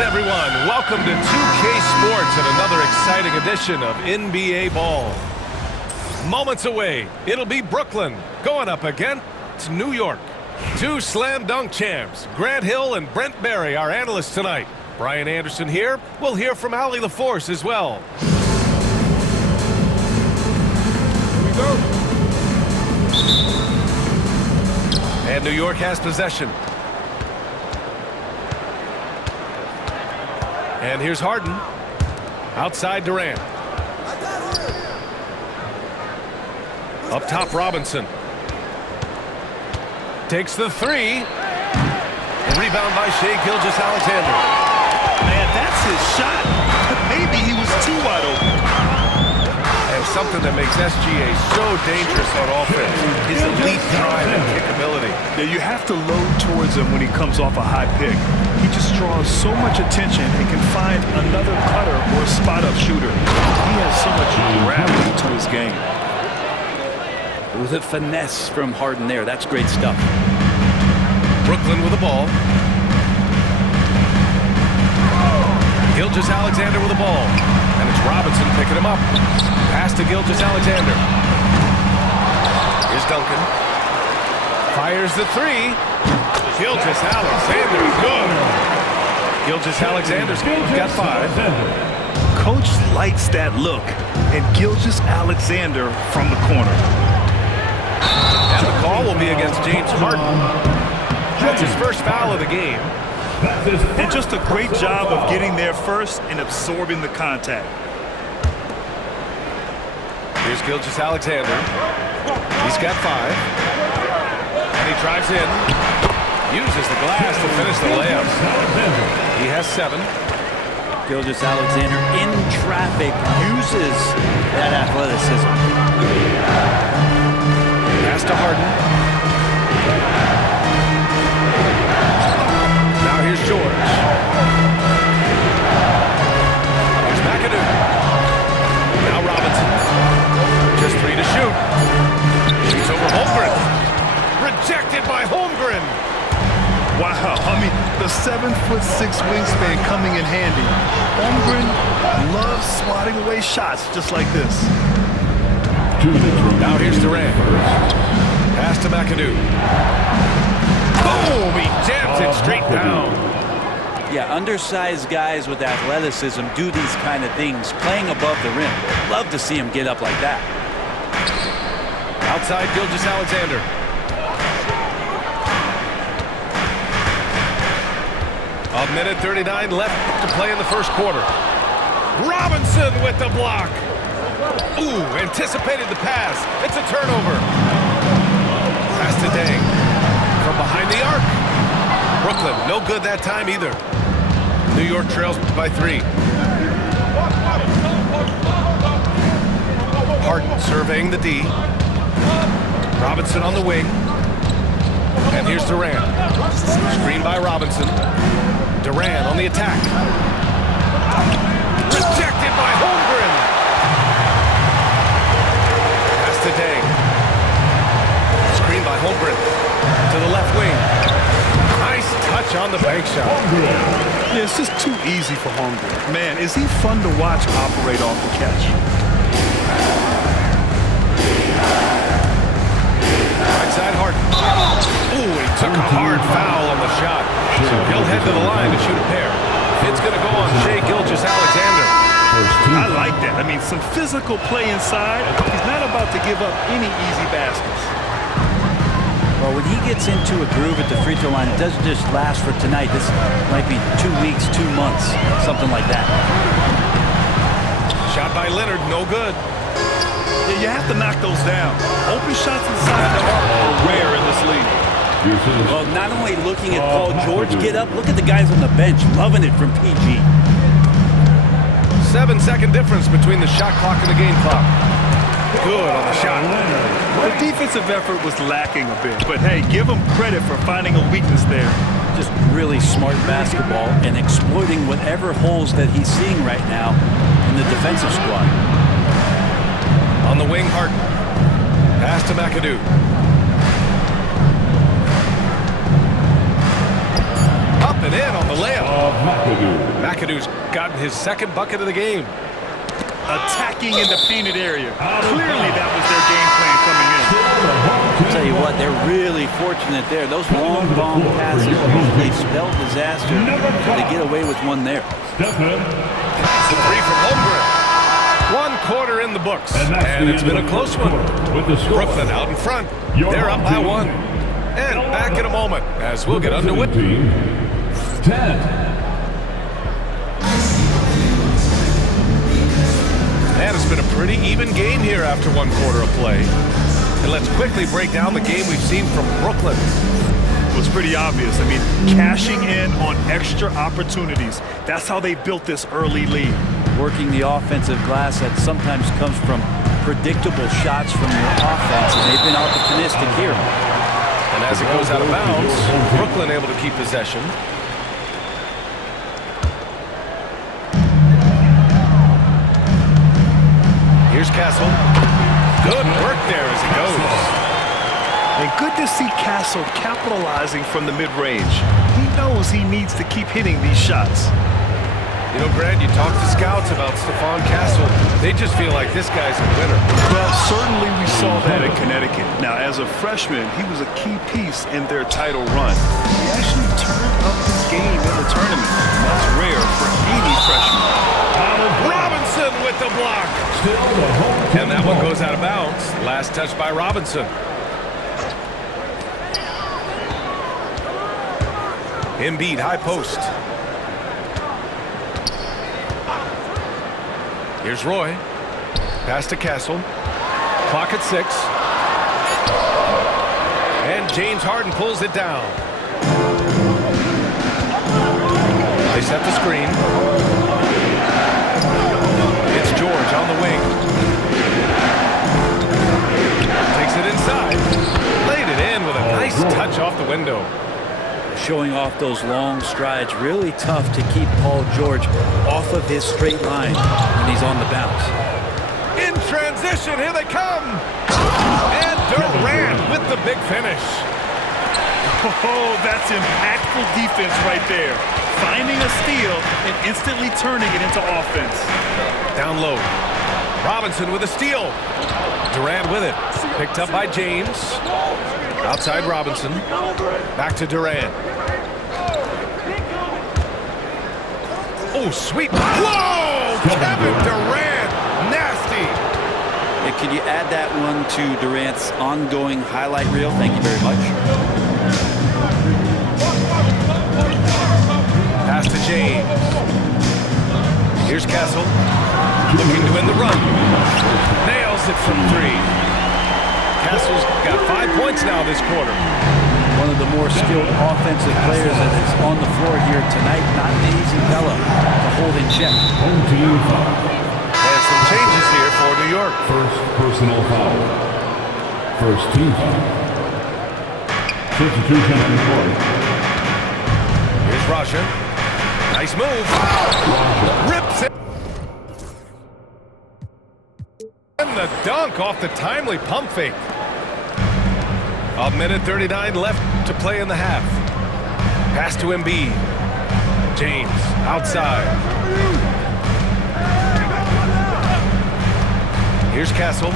Greetings, everyone. Welcome to 2K Sports and another exciting edition of NBA Ball. Moments away, it'll be Brooklyn going up against New York. Two slam dunk champs, Grant Hill and Brent Barry, our analysts tonight. Brian Anderson here. We'll hear from Allie LaForce as well. Here we go. And New York has possession. And here's Harden. Outside Durant. Up top, Robinson. Takes the three. A rebound by Shai Gilgeous-Alexander. Man, that's his shot. Maybe he was too wide open. And something that makes SGA so dangerous on offense. His elite drive and kickability. Yeah, you have to load towards him when he comes off a high pick. He just draws so much attention and can find another cutter or spot-up shooter. He has so much gravity to his game. It was a finesse from Harden there. That's great stuff. Brooklyn with the ball. Gilgeous-Alexander with the ball. And it's Robinson picking him up. Pass to Gilgeous-Alexander. Here's Duncan. Fires the three. Gilgeous-Alexander, good. Gilgeous-Alexander's got 5. Coach likes that look. And Gilgeous-Alexander from the corner. And the call will be against James Harden. That's his first foul of the game. And just a great job of getting there first and absorbing the contact. Here's Gilgeous-Alexander. He's got 5. And he drives in. Uses the glass to finish the layup. He has 7. Gilgeous-Alexander in traffic uses that athleticism. Pass to Harden. Now here's George. Here's McAdoo. Now Robinson. Just 3 to shoot. Shoots over Holmgren. Rejected by Holmgren. Wow, I mean, the 7'6" wingspan coming in handy. Holmgren loves swatting away shots just like this. Now here's Durant. Pass to McAdoo. Boom! He jams it straight down. Yeah, undersized guys with athleticism do these kind of things, playing above the rim. Love to see him get up like that. Outside Gilgeous-Alexander. A minute 39 left to play in the first quarter. Robinson with the block. Ooh, anticipated the pass. It's a turnover. Pass to Deng. From behind the arc. Brooklyn, no good that time either. New York trails by 3. Harden surveying the D. Robinson on the wing. And here's Durant. Screen by Robinson. Durant on the attack. Rejected by Holmgren. Pass to Deng. Screen by Holmgren. To the left wing. Nice touch on the bank shot. Yeah, it's just too easy for Holmgren. Man, is he fun to watch operate off the catch. Right side Harden. Ooh, he took a hard foul on the shot. So he'll head to the line to shoot a pair. It's going to go on Shai Gilgeous-Alexander. I like that. I mean, some physical play inside. He's not about to give up any easy baskets. Well, when he gets into a groove at the free throw line, it doesn't just last for tonight. This might be 2 weeks, 2 months, something like that. Shot by Leonard, no good. Yeah, you have to knock those down. Open shots inside the arc are rare in this league. Well, not only looking at Paul George get up, look at the guys on the bench, loving it from PG. 7-second difference between the shot clock and the game clock. Good on the shot. The defensive effort was lacking a bit, but hey, give him credit for finding a weakness there. Just really smart basketball and exploiting whatever holes that he's seeing right now in the defensive squad. On the wing, Harden. Pass to McAdoo. Up up and in on the layup. McAdoo's gotten his second bucket of the game. Attacking in the painted area. Clearly that was their game plan coming in. I'll tell you what, they're really fortunate there. Those long bomb passes usually spell disaster. They get away with one there. The three from Holmgren. 1 quarter in the books, and it's been a close one. Brooklyn out in front. They're up by 1. And back in a moment as we'll get underway. 10. And it's been a pretty even game here after 1 quarter of play. And let's quickly break down the game we've seen from Brooklyn. It was pretty obvious. I mean, cashing in on extra opportunities. That's how they built this early lead. Working the offensive glass that sometimes comes from predictable shots from your offense, and they've been opportunistic here. And as it goes out of bounds, Brooklyn able to keep possession. Here's Castle. Good work there as he goes. And good to see Castle capitalizing from the mid-range. He knows he needs to keep hitting these shots. You know, Grant, you talk to scouts about Stephon Castle. They just feel like this guy's a winner. Well, certainly we saw that in Connecticut. Now, as a freshman, he was a key piece in their title run. He actually turned up his game in the tournament. That's rare for any freshman. Robinson with the block. And that one goes out of bounds. Last touch by Robinson. Embiid, high post. Here's Roy. Pass to Castle. Clock at 6. And James Harden pulls it down. They set the screen. It's George on the wing. Takes it inside. Laid it in with a nice touch off the window. Showing off those long strides. Really tough to keep Paul George off of his straight line when he's on the bounce. In transition, here they come. And Durant with the big finish. Oh, that's impactful defense right there. Finding a steal and instantly turning it into offense. Down low. Robinson with a steal. Durant with it. Picked up by James. Outside Robinson. Back to Durant. Oh, sweet. Whoa! Kevin Durant. Nasty. And could you add that one to Durant's ongoing highlight reel? Thank you very much. Pass to James. Here's Castle. Looking to win the run. Nails it from 3. Castle's got 5 points now this quarter. One of the more skilled offensive players that is on the floor here tonight. Not an easy fella to hold in check. And some changes here for New York. First personal foul. First team foul. Substitution on the court. Here's Raja. Nice move. Rips it. And the dunk off the timely pump fake. 1:39 left to play in the half. Pass to Embiid. James outside. Here's Castle.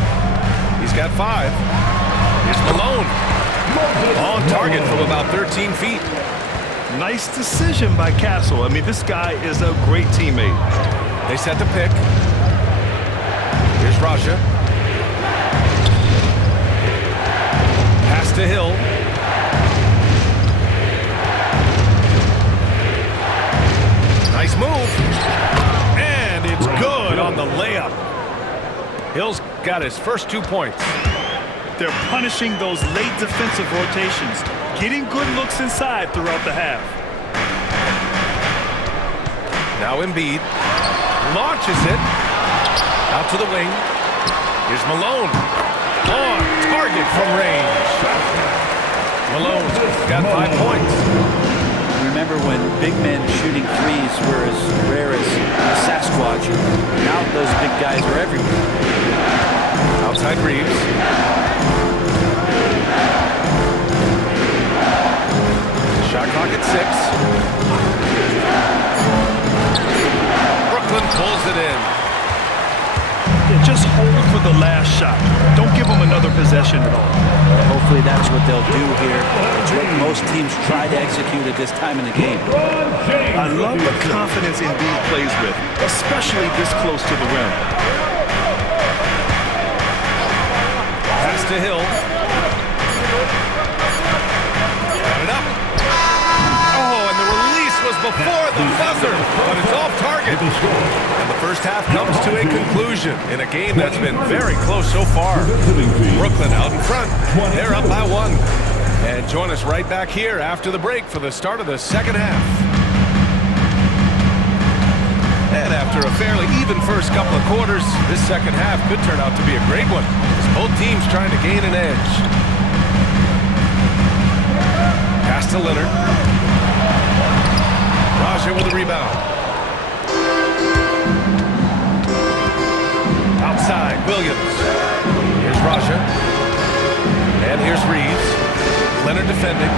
He's got 5. Here's Malone. On target from about 13 feet. Nice decision by Castle. I mean, this guy is a great teammate. They set the pick. Here's Raja. Pass to Hill. Nice move. And it's good on the layup. Hill's got his first 2 points. They're punishing those late defensive rotations, getting good looks inside throughout the half. Now Embiid launches it out to the wing. Here's Malone on target from range. Malone's got 5 points. Remember when big men shooting threes were as rare as Sasquatch? Now those big guys are everywhere. Outside Reeves. Shot clock at 6. last shot. Don't give them another possession at all. Hopefully that's what they'll do here. It's what most teams try to execute at this time in the game. I love the confidence Embiid plays with, especially this close to the rim. Pass to Hill. Got it up. Oh, and the release was before the buzzer, but it's off target. And the first half comes to a conclusion in a game that's been very close so far. Brooklyn out in front. They're up by 1. And join us right back here after the break for the start of the second half. And after a fairly even first couple of quarters, this second half could turn out to be a great one, as both teams trying to gain an edge. Pass to Leonard. Raja with the rebound. Outside, Williams. Here's Raja. And here's Reeves. Leonard defending.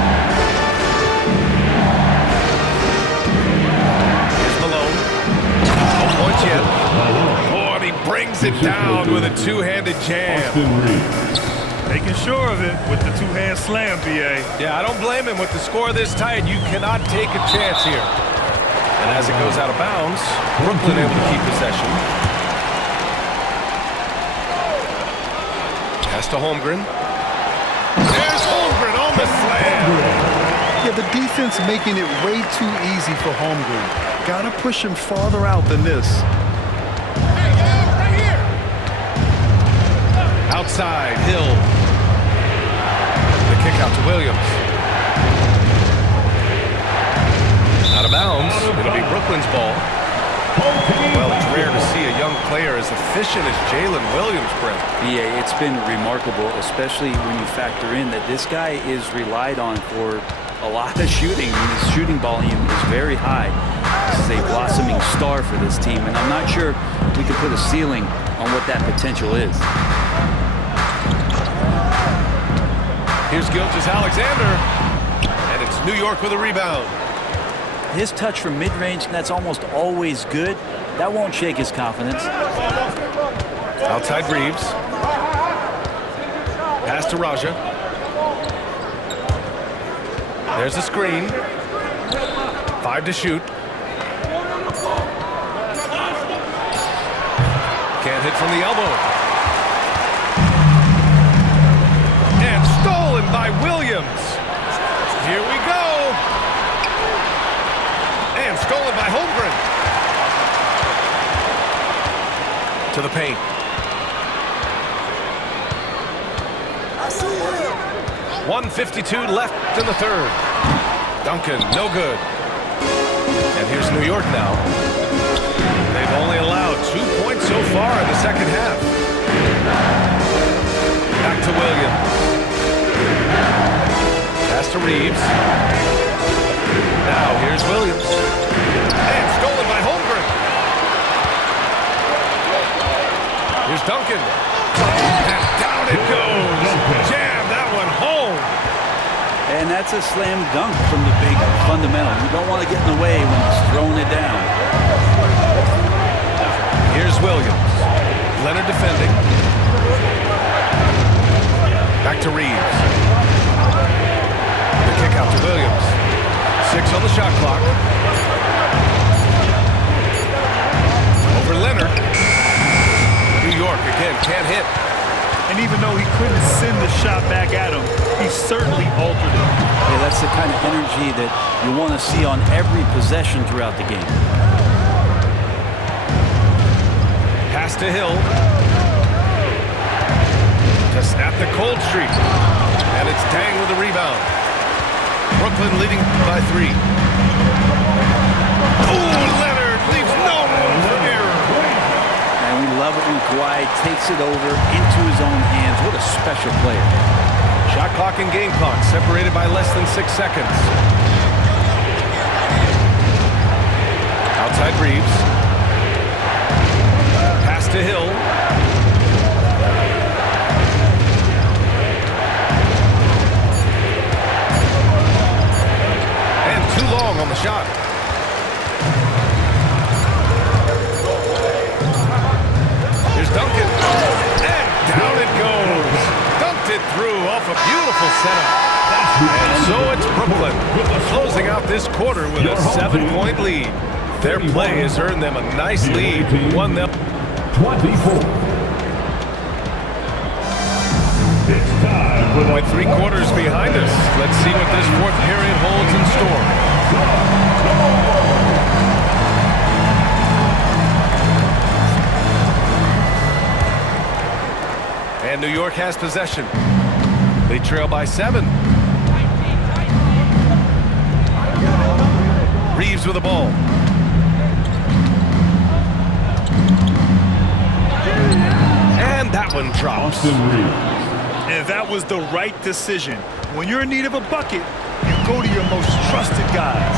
Here's Malone. No points yet. Oh, and he brings it down with a two-handed jam. Making sure of it with the two-hand slam, B.A. Yeah, I don't blame him. With the score this tight, you cannot take a chance here. And as it goes out of bounds, Brooklyn able to keep possession. Pass to Holmgren. There's Holmgren on the slam. Yeah, the defense making it way too easy for Holmgren. Gotta push him farther out than this. Right here. Outside, Hill. The kick out to Williams. Out of bounds. It'll be Brooklyn's ball. Well, it's rare to see a young player as efficient as Jalen Williams, Brent. Yeah, it's been remarkable, especially when you factor in that this guy is relied on for a lot of shooting. I mean, his shooting volume is very high. This is a blossoming star for this team, and I'm not sure we could put a ceiling on what that potential is. Here's Gilgeous-Alexander, and it's New York with a rebound. His touch from mid-range, that's almost always good. That won't shake his confidence. Outside Reeves. Pass to Raja. There's a screen. 5 to shoot. Can't hit from the elbow. And stolen by Williams. Here we go. And stolen by Holmgren. To the paint. I see him. 1:52 left in the third. Duncan, no good. And here's New York now. They've only allowed 2 points so far in the second half. Back to Williams. Pass to Reeves. Now here's Williams. And stolen by Holmgren. Here's Duncan. And down it goes. Jam that one home. And that's a slam dunk from the big fundamental. You don't want to get in the way when he's throwing it down. Here's Williams. Leonard defending. Back to Reeves. The kick out to Williams. 6 on the shot clock. Over Leonard. New York again can't hit. And even though he couldn't send the shot back at him, he certainly altered it. Yeah, that's the kind of energy that you want to see on every possession throughout the game. Pass to Hill. To snap the cold streak. And it's Tang with the rebound. Brooklyn leading by 3. Oh, Leonard leaves no room for error. And we love it when Kawhi takes it over into his own hands. What a special player. Shot clock and game clock separated by less than 6 seconds. Outside Reeves. Pass to Hill. And too long on the shot. Here's Duncan. And setup. And so it's Brooklyn closing out this quarter with a 7-point lead. Their play has earned them a nice lead. Won them 24. It's time. with 3 quarters behind us. Let's see what this fourth period holds in store. And New York has possession. They trail by 7. Reeves with the ball. And that one drops. Austin Reeves. And that was the right decision. When you're in need of a bucket, you go to your most trusted guys.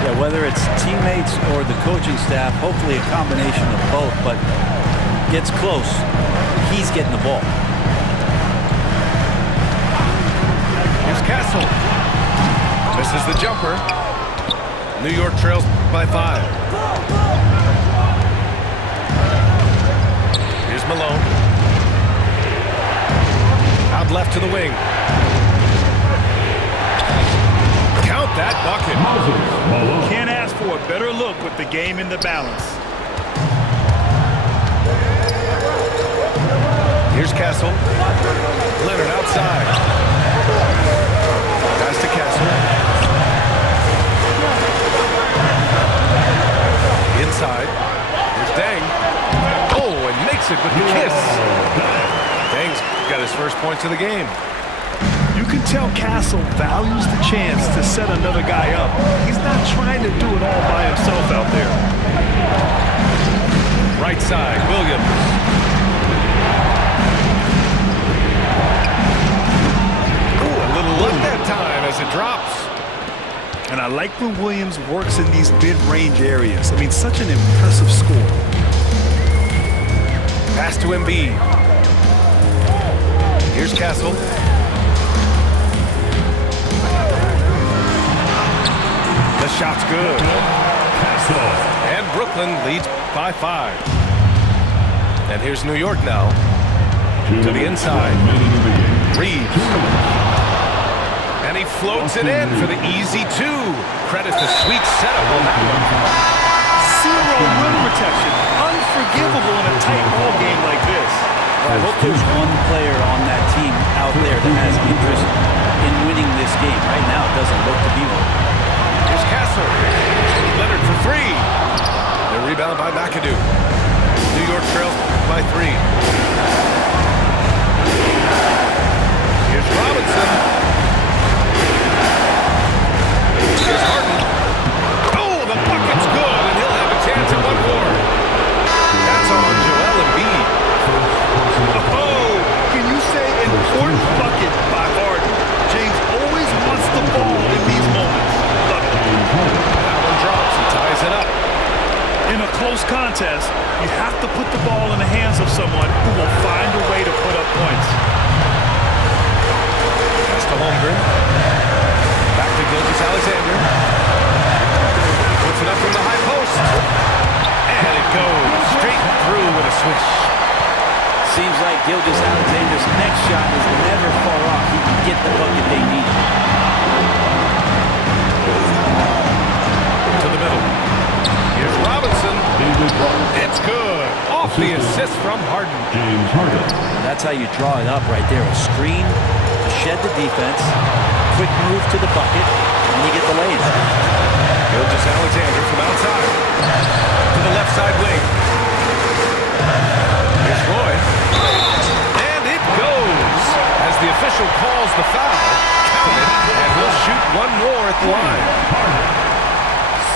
Yeah, whether it's teammates or the coaching staff, hopefully a combination of both, but gets close, he's getting the ball. Here's Castle. Misses the jumper. New York trails by 5. Here's Malone. Out left to the wing. Count that bucket. Malone. Can't ask for a better look with the game in the balance. Here's Castle. Leonard outside. Pass to Castle. Inside. Here's Deng. Oh, and makes it with the kiss. Deng's got his first points of the game. You can tell Castle values the chance to set another guy up. He's not trying to do it all by himself out there. Right side, Williams. Ooh, a little luck that time as it drops. And I like when Williams works in these mid-range areas. I mean, such an impressive score. Pass to Embiid. Here's Castle. The shot's good. Castle. And Brooklyn leads by 5. And here's New York now. To the inside. Reeves. And he floats it in for the easy 2. Credit the sweet setup on that one. Zero rim protection. Unforgivable in a tight ball game like this. I hope there's one player on that team out there that has interest in winning this game. Right now, it doesn't look to be one. Here's Castle. Leonard for 3. The rebound by McAdoo. New York trails by 3. Here's Robinson. Here's Harden. Oh, the bucket's good, and he'll have a chance at one more. That's on Joel Embiid. Oh, can you say important bucket by Harden? James always wants the ball in these moments. Love it. That one drops. He ties it up. In a close contest, you have to put the ball in the hands of someone who will find a way to put up points. Pass to Holmgren. Back to Gilgeous-Alexander. Puts it up from the high post. And it goes straight through with a swish. Seems like Gilgeous-Alexander's next shot is never far off. He can get the bucket they need. To the middle. Here's Robinson. It's good. Off the assist from Harden. James Harden. That's how you draw it up right there. A screen to shed the defense, quick move to the bucket, and you get the lay-in. Gilgeous-Alexander from outside. To the left side wing. Here's Roy. And it goes. As the official calls the foul, count it, and he'll shoot one more at the line.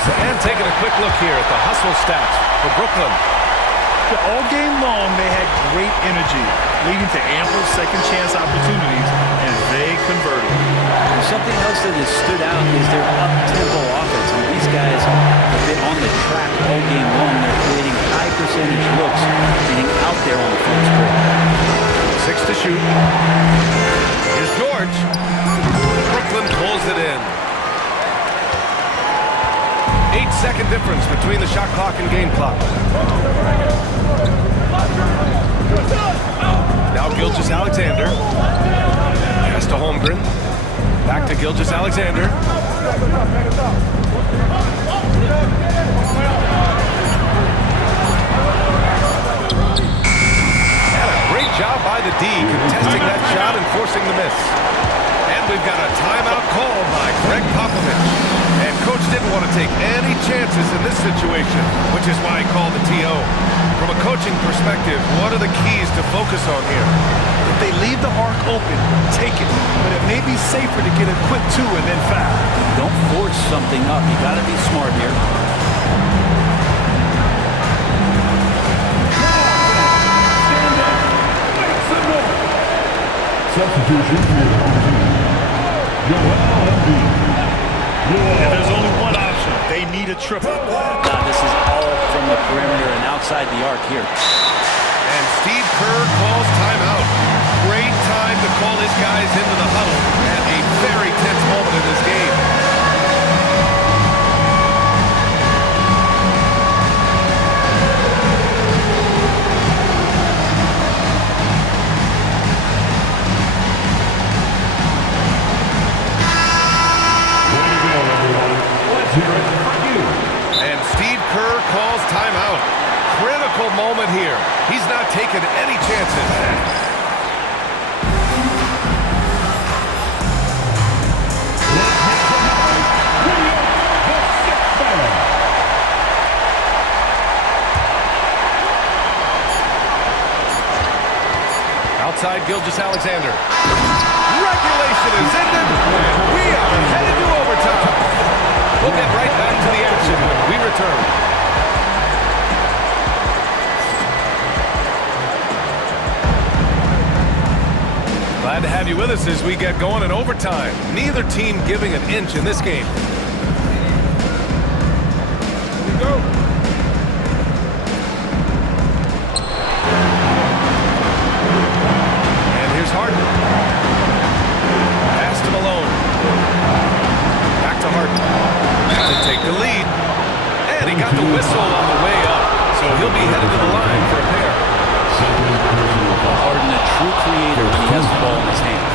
And taking a quick look here at the hustle stats for Brooklyn. All game long, they had great energy, leading to ample second chance opportunities, and they converted. Something else that has stood out is their up-tempo offense. And these guys have been on the track all game long. They're creating high percentage looks, getting out there on the front spread. 6 to shoot. Here's George. Brooklyn pulls it in. 8-second difference between the shot clock and game clock. Now Gilgeous-Alexander. Pass to Holmgren. Back to Gilgeous-Alexander. And a great job by the D, contesting that shot and forcing the miss. And we've got a timeout called by Greg Popovich. And coach didn't want to take any chances in this situation, which is why he called the TO. From a coaching perspective, what are the keys to focus on here? If they leave the arc open, take it. But it may be safer to get a quick 2 and then foul. Don't force something up. You got to be smart here. Substitution for the home team, Joel Embiid. And there's only one option. They need a triple. Now, this is all from the perimeter and outside the arc here. And Steve Kerr calls timeout. Great time to call his guys into the huddle at a very tense moment in this game. And Steve Kerr calls timeout. Critical moment here. He's not taking any chances. Outside Gilgeous-Alexander. Regulation is ended, and we are headed to overtime. We'll get right back to the action when we return. Glad to have you with us as we get going in overtime. Neither team giving an inch in this game. Here we go. And here's Harden. Pass to Malone. Back to Harden. To take the lead. And he got the whistle on the way up. So he'll be headed to the line for a pair. Harden, a true creator when he has the ball in his hand.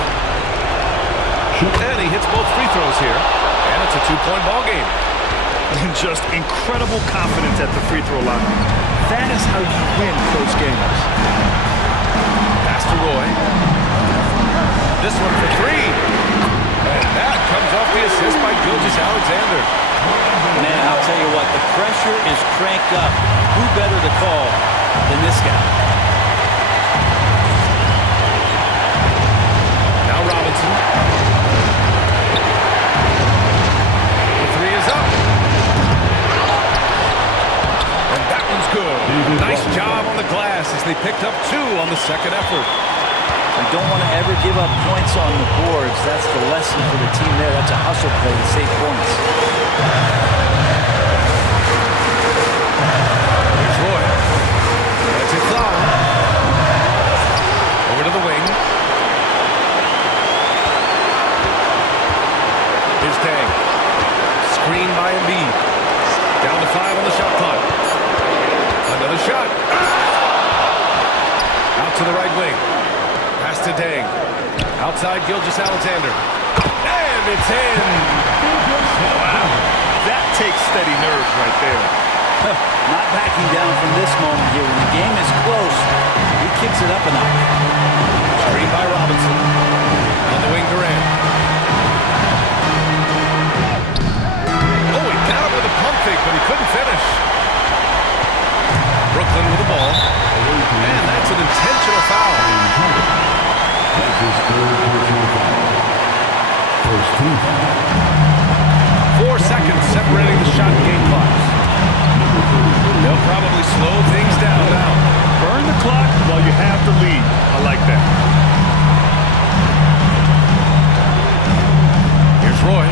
And he hits both free throws here. And it's a 2-point ball game. And just incredible confidence at the free throw line. That is how you win close games. Pass to Roy. This one for 3. And that comes off the assist by Gilgeous-Alexander. Man, I'll tell you what, the pressure is cranked up. Who better to call than this guy? Now Robinson. The 3 is up. And that one's good. Nice job on the glass as they picked up 2 on the second effort. You don't want to ever give up points on the boards. That's the lesson for the team there. That's a hustle play to save points. Here's Roy. That's it, Flower. Over to the wing. Here's Dang. Screen by Embiid. Down to 5 on the shot clock. Another shot. Out to the right wing. Pass to Dang. Outside Gilgeous-Alexander. And it's in. Wow. That takes steady nerves right there. Not backing down from this moment here. When the game is close, he kicks it up a notch. Screen by Robinson. On the wing, Durant. Oh, he got him with a pump fake, but he couldn't finish. Brooklyn with the ball. And that's an intentional foul. That's his third personal foul. First team foul. 4 seconds separating the shot and game clocks. They'll probably slow things down now. Burn the clock while you have the lead. I like that. Here's Roy.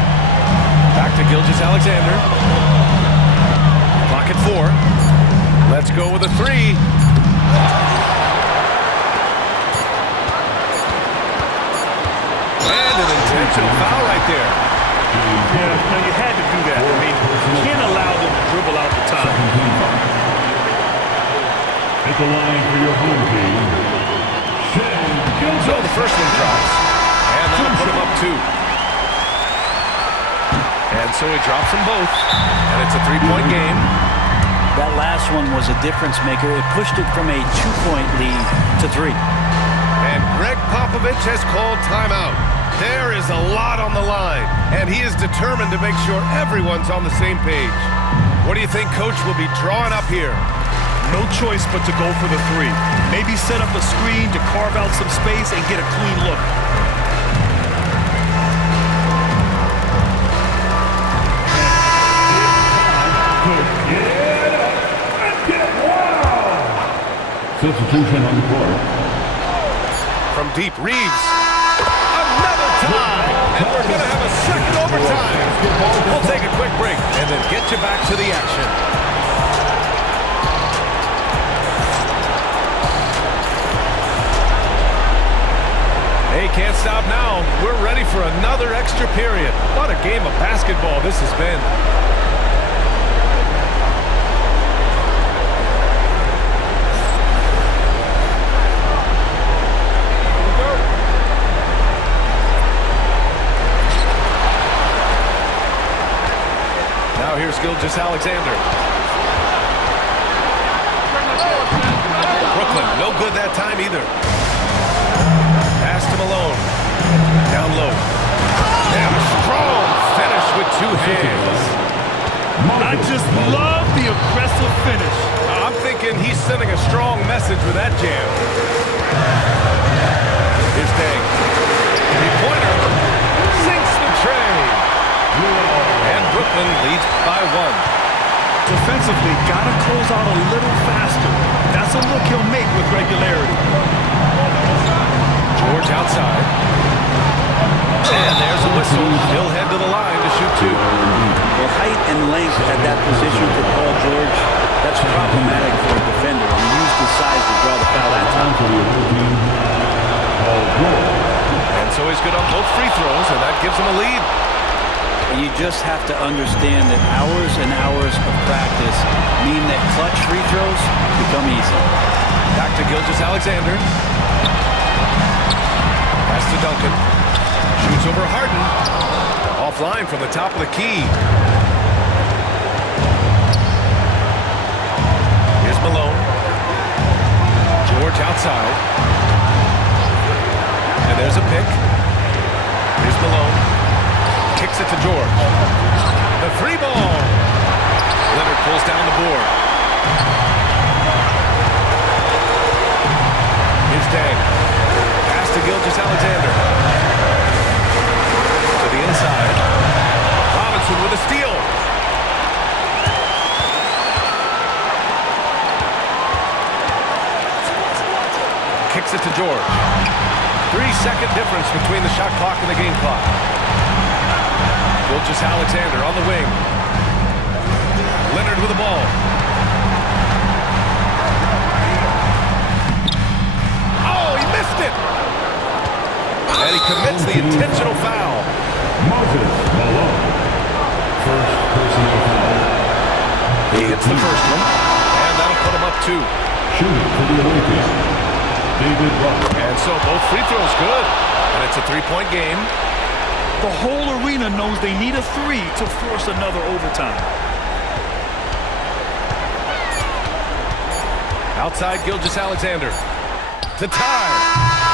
Back to Gilgeous-Alexander. Clock at 4. Let's go with a 3. And an intentional foul right there. Yeah, no, you had to do that. I mean, you can't allow them to dribble out the time. At the line for your home team, So the first one drops. And that'll put him up 2. And so he drops them both, and it's a three-point game. That last one was a difference maker. It pushed it from a 2-point lead to 3. And Greg Popovich has called timeout. There is a lot on the line, and he is determined to make sure everyone's on the same page. What do you think Coach will be drawing up here? No choice but to go for the 3. Maybe set up a screen to carve out some space and get a clean look. Substitution on the court. From deep, Reeves. Another tie! And we're going to have a second overtime. We'll take a quick break and then get you back to the action. Hey, can't stop now. We're ready for another extra period. What a game of basketball this has been. Now here's Gilgeous-Alexander. Brooklyn, no good that time either. Pass to Malone. Down low. And a strong finish with 2 hands. I just love the aggressive finish. I'm thinking he's sending a strong message with that jam. Here's Deng. Three-pointer. Sinks the tray. And Brooklyn leads by 1. Defensively, gotta close out a little faster. That's a look he'll make with regularity. George outside. And there's a whistle. He'll head to the line to shoot 2. Well, height and length at that position for Paul George, that's problematic for a defender. And he used his size to draw the foul that time. And so he's good on both free throws, and that gives him a lead. And you just have to understand that hours and hours of practice mean that clutch free throws become easy. Back to Gilgeous-Alexander. Pass to Duncan. Shoots over Harden. Offline from the top of the key. Here's Malone. George outside. And there's a pick. Here's Malone. Kicks it to George. The 3 ball. Leonard pulls down the board. Here's Deng. Pass to Gilgeous-Alexander. To the inside. Robinson with a steal. Kicks it to George. 3-second difference between the shot clock and the game clock. Gilgeous-Alexander on the wing. Leonard with the ball. Oh, he missed it! And he commits the intentional foul. Moses Malone. First personal foul. He hits the first one, and that'll put him up 2. Shooting for the away team, David Rodgers. And so both free throws good, and it's a 3-point game. The whole arena knows they need a 3 to force another overtime. Outside Gilgeous-Alexander to tie.